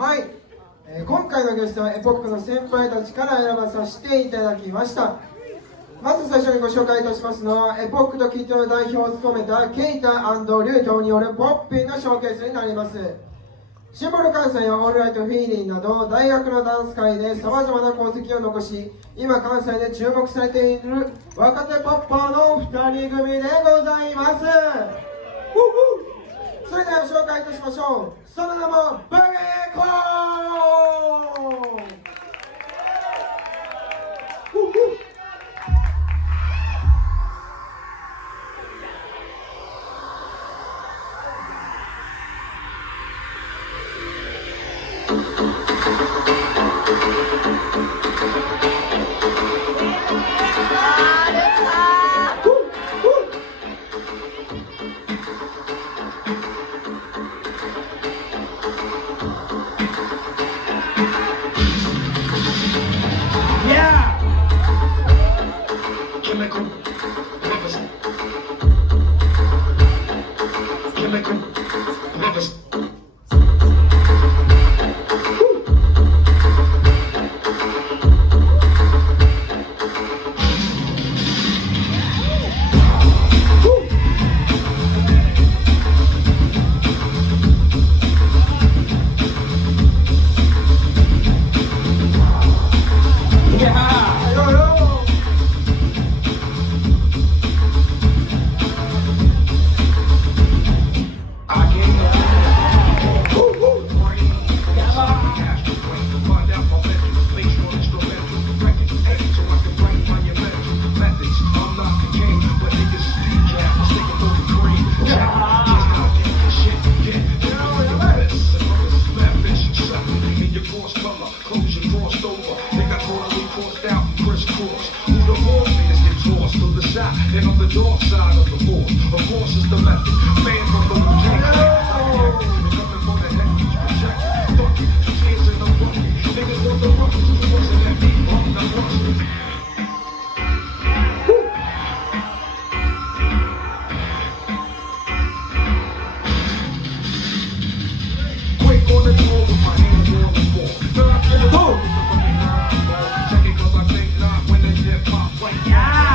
はい、今回のゲストはエポックの先輩たちから選ばさせていただきました。まず最初にご紹介いたしますのはエポックとキッドの代表を務めたケイタ&リュウトによるポッピンのショーケースになります。シンボル関西やオールライトフィーリンなど大学のダンス界でさまざまな功績を残し、今関西で注目されている若手ポッパーの2人組でございます。それでは紹介いたしましょう。その名もバゲーコーン。And on the dark side of the force, of course, is the method. Man from the Wu-Tang Clan. Coming for the head, project. Fuck it, 2 years in a bucket. Niggas want the rocket, 2 years in that beat on the bucket. Quick on the door with my hands on the floor. Check it 'cause I think not when the shit pop. Like, yeah.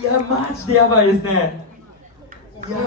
いやマジでやばいですね。いや